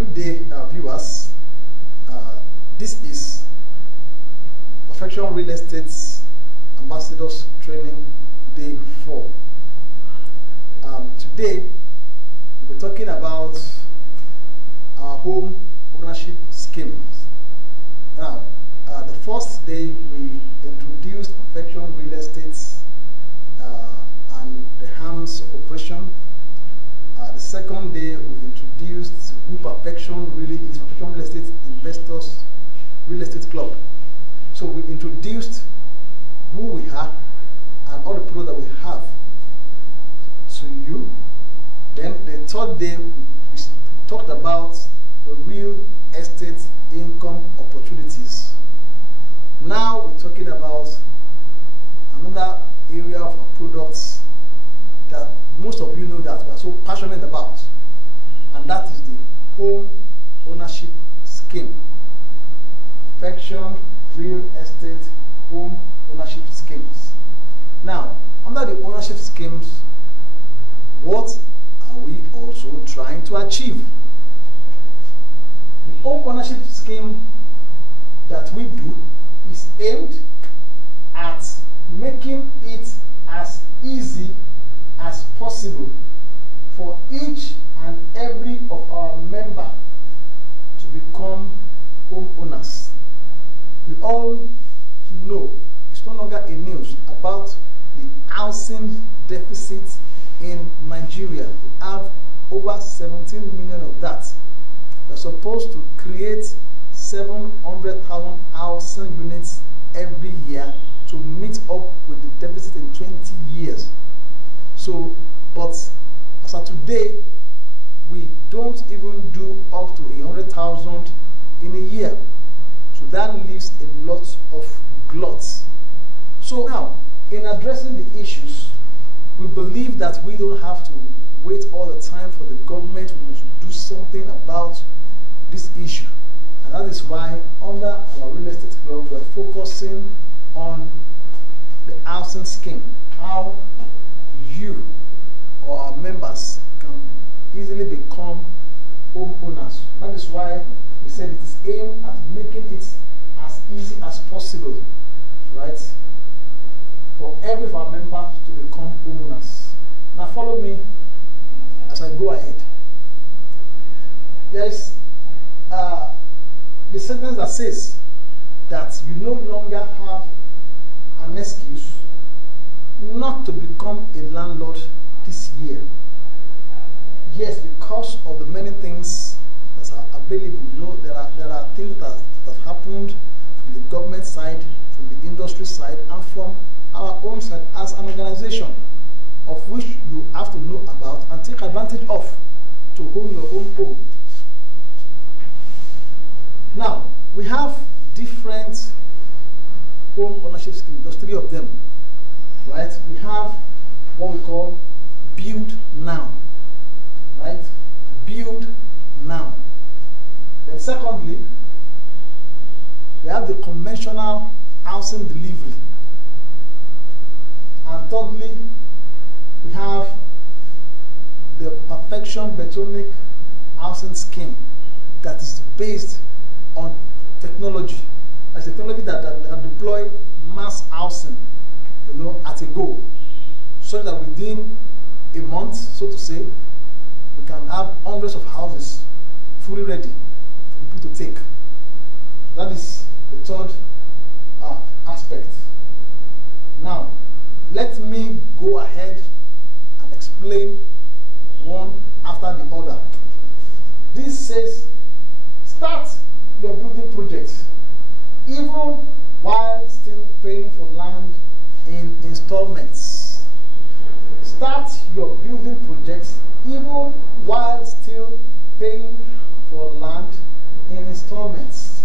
Good day, viewers. This is Perfection Real Estate's Ambassadors Training Day 4. Today, we'll be talking about our home ownership schemes. Now, the first day we introduced Perfection Real Estate and the arms of operation. The second day we introduced who Perfection really is, Perfection Real Estate Investors Real Estate Club. So we introduced who we are and all the products that we have to you. Then the third day we talked about the real estate income opportunities. Now we're talking about another area of our products that most of you know that we are so passionate about, and that is the home ownership scheme. Perfection Real Estate Home Ownership Schemes. Now, under the ownership schemes, what are we also trying to achieve? The home ownership scheme that we do is aimed at making it as easy as possible for each and every of our members to become homeowners. We all know it's no longer a news about the housing deficit in Nigeria. We have over 17 million of that. We're supposed to create 700,000 housing units every year to meet up with the deficit in 20 years. So, but as of today, we don't even do up to 100,000 in a year. So that leaves a lot of gluts. So now, in addressing the issues, we believe that we don't have to wait all the time for the government. We must do something about this issue. And that is why under our real estate club, we're focusing on the housing scheme. How you or our members can easily become homeowners. That is why we said it is aimed at making it as easy as possible, right, for every of our members to become homeowners. Now follow me as I go ahead. There is the sentence that says that you no longer have an excuse not to become a landlord this year. Yes, because of the many things that are available. You know, there are things that have happened from the government side, from the industry side, and from our own side as an organization, of which you have to know about and take advantage of to own your own home. Now, we have different home ownership schemes, just 3 of them, right? We have what we call build now, right? Build now. Then secondly, we have the conventional housing delivery. And thirdly, we have the Perfection Betonic housing scheme that is based on technology. As a technology that can deploy mass housing, you know, at a go, so that within a month, so to say, we can have hundreds of houses fully ready for people to take. That is the third aspect. Now, let me go ahead and explain one after the other. This says, start your building projects even while still paying for land in installments. Start your building projects even while still paying for land in installments.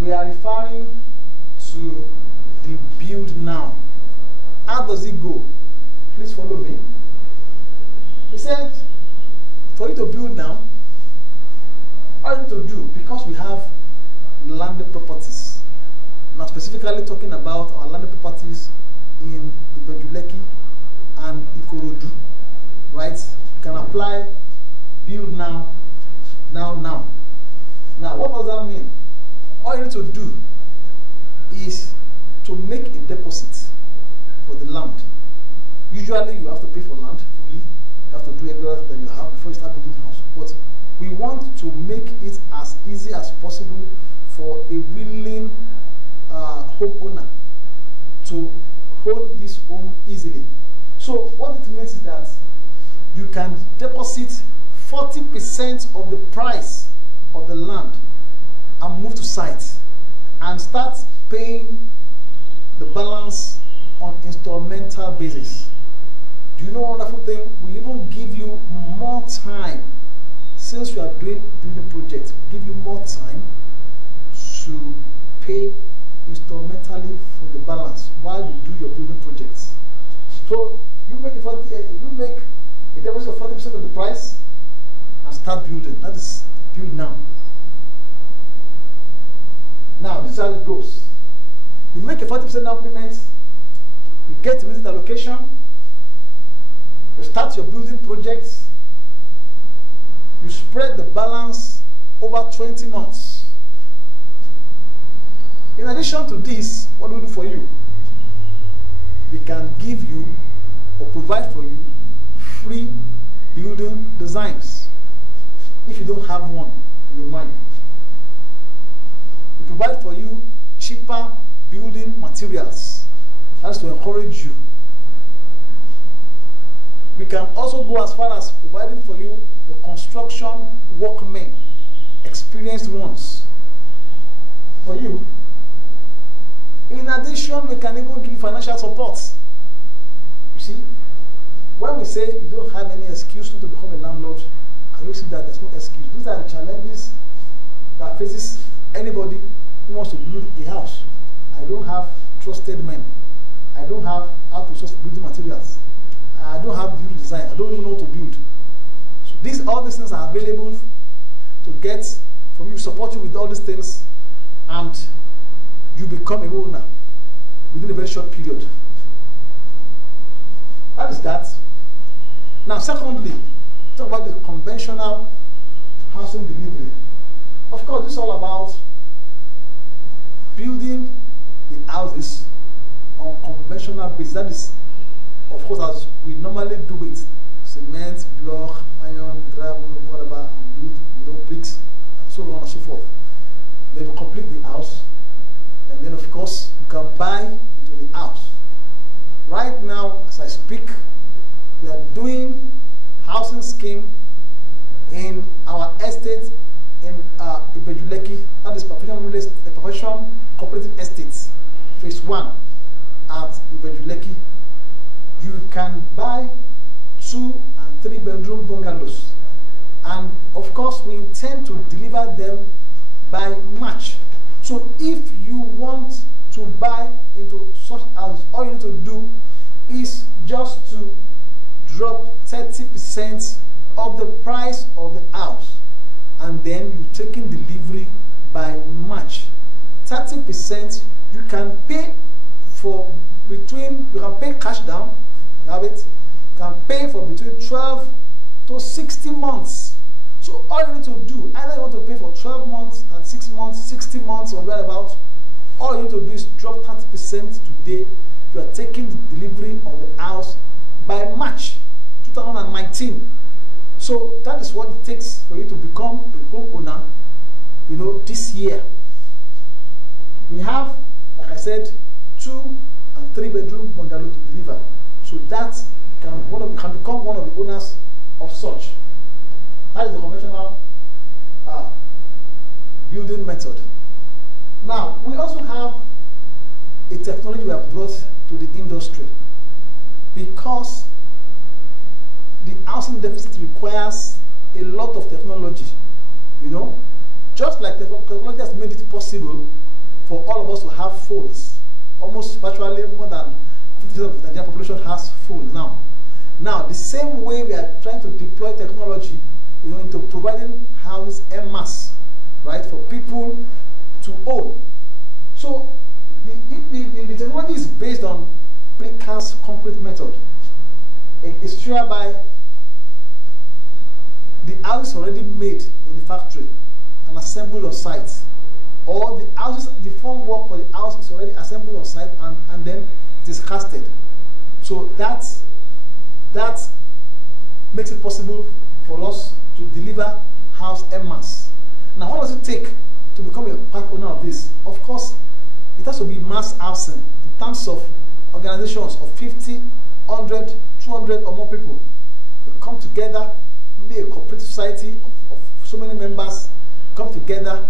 We are referring to the build now. How does it go? Please follow me. We said, for you to build now, all you need to do, because we have landed properties, now specifically talking about our landed properties in Ibeju-Lekki and Ikorodu, right? You can apply build now Now, what does that mean? All you need to do is to make a deposit for the land. Usually you have to pay for land fully. You have to do everything that you have before you start building a house. But we want to make it as easy as possible for a willing homeowner to hold this home easily. So what it means is that you can deposit 40% of the price of the land and move to site and start paying the balance on instrumental basis. Do you know one wonderful thing? We even give you more time. Since you are doing building projects, we give you more time to pay instrumentally for the balance while you do your building projects. So you make a deposit of 40% of the price and start building. That is build now. Now this is how it goes. You make a 40% down payment, you get immediate allocation, you start your building projects, you spread the balance over 20 months. In addition to this, what do we do for you? We can give you or provide for you free building designs if you don't have one in your mind. We provide for you cheaper building materials. That's to encourage you. We can also go as far as providing for you the construction workmen, experienced ones, for you. In addition, we can even give financial support. You see, when we say you don't have any excuse not to become a landlord, can you see that there's no excuse? These are the challenges that faces anybody who wants to build a house. I don't have trusted men. I don't have how to source building materials. I don't have building design. I don't even know how to build. So all these things are available to get from you, support you with all these things, and you become a owner within a very short period. That is that. Now, secondly, talk about the conventional housing delivery. Of course, this is all about building the houses on conventional basis. That is, of course, as we normally do it: cement, block, iron, gravel, whatever, and build, bricks, and so on and so forth. Then you complete the house, and then, of course, you can buy into the house. Right now, as I speak, we are doing housing scheme in our estate in Ibejuleki. That is Perfection Cooperative Estates, Phase 1 at Ibejuleki. You can buy 2 and 3 bedroom bungalows, and of course we intend to deliver them by March. So if you want to buy into such houses, all you need to do is just to drop 30% of the price of the house, and then you taking delivery by March. 30% you can pay for between, you can pay cash down, you have it, you can pay for between 12 to 60 months. So all you need to do, either you want to pay for 12 months, 36 months, 60 months, or whereabouts, all you need to do is drop 30% today. You are taking the delivery of the house by March 2019. So that is what it takes for you to become a homeowner, you know, this year. We have, like I said, 2 and 3 bedroom bungalow to deliver. So that can become one of the owners of such. That is the conventional building method. Now, we also have a technology we have brought to the industry, because the housing deficit requires a lot of technology. You know, just like technology has made it possible for all of us to have phones. Almost virtually more than 50% of the Nigerian population has phones now. Now, the same way we are trying to deploy technology, you know, into providing houses en masse, right, for people to own. So the technology is based on precast concrete method. It's whereby the house is already made in the factory and assembled on site, or the houses, the formwork for the house is already assembled on site and then it is casted. So that makes it possible for us to deliver house en masse. Now, what does it take to become a part owner of this? Of course, it has to be mass housing in terms of organizations of 50, 100, 200 or more people. They come together, maybe a cooperative society of so many members come together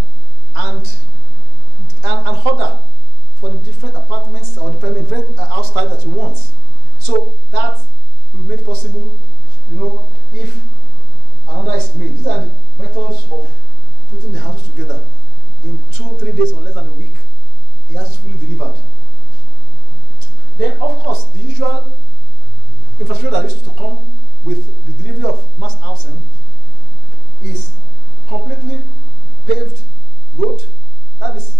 and order for the different apartments or different house type that you want. So that will be made possible, you know, if an order is made. These are the methods of putting the houses together. In 2-3 days or less than a week, it has fully delivered. Then, of course, the usual infrastructure that used to come with the delivery of mass housing is completely paved road, that is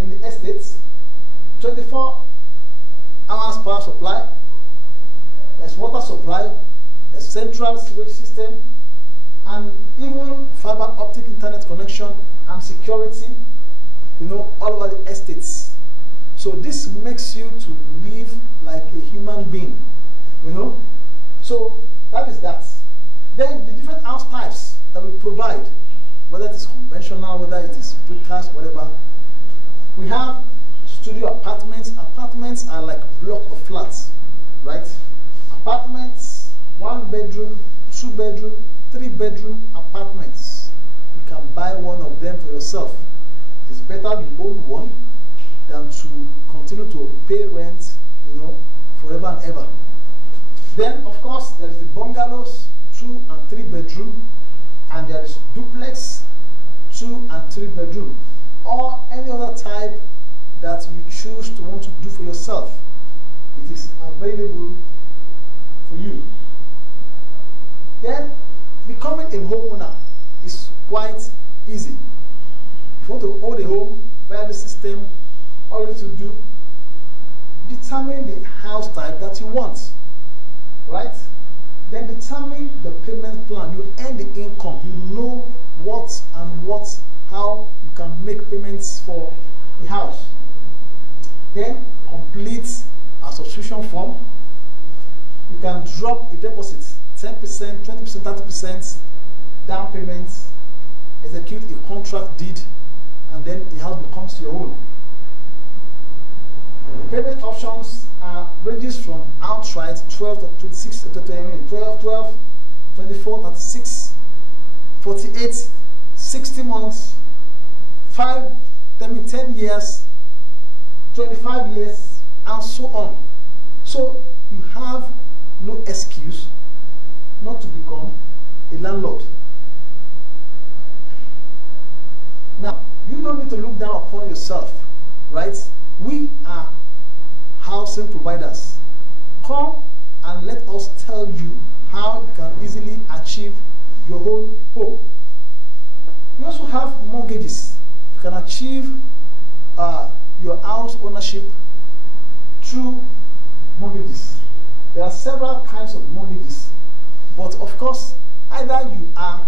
in the estates, 24 hours power supply, there's water supply, there's central sewage system, and even fiber optic internet connection and security, you know, all over the estates. So this makes you to live like a human being, you know. So that is that. Then the different house types that we provide, whether it is conventional, whether it is precast, whatever. We have studio apartments. Apartments are like block of flats, right? Apartments, 1 bedroom, 2 bedroom, 3 bedroom apartments. You can buy one of them for yourself. It's better you own one than to continue to pay rent, you know, forever and ever. Then, of course, there is the bungalows, 2 and 3 bedroom, and there is duplex, 2 and 3 bedroom, or any other type that you choose to want to do for yourself. It is available for you. Then, becoming a homeowner is quite easy. If you want to own a home via the system, all you need to do, determine the house type that you want, right? Then determine the payment plan. You earn the income. You know what and how you can make payments for the house. Then complete a subscription form. You can drop a deposit, 10%, 20%, 30% down payments, execute a contract deed, and then the house becomes your own. The payment options are ranges from outright 12 to 26, 12, 24, 36, 48, 60 months, 10 years, 25 years, and so on. So you have no excuse not to become a landlord. Now, you don't need to look down upon yourself, right? We are housing providers. Come and let us tell you how you can easily achieve your own home. We also have mortgages. You can achieve your house ownership through mortgages. There are several kinds of mortgages, but of course, either you are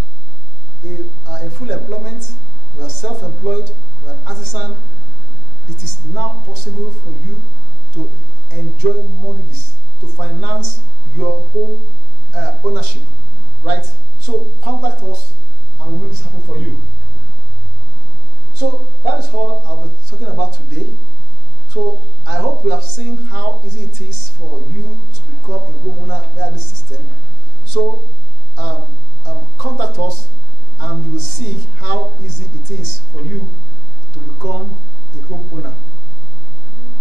in full employment, you are self-employed, you are an artisan. It is now possible for you to enjoy mortgages to finance your home ownership, right? So contact us and we'll make this happen for you. So that is all I'll be talking about today. So I hope we have seen how easy it is for you to become a homeowner via this system. So contact us and you will see how easy it is for you to become a homeowner.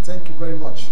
Thank you very much.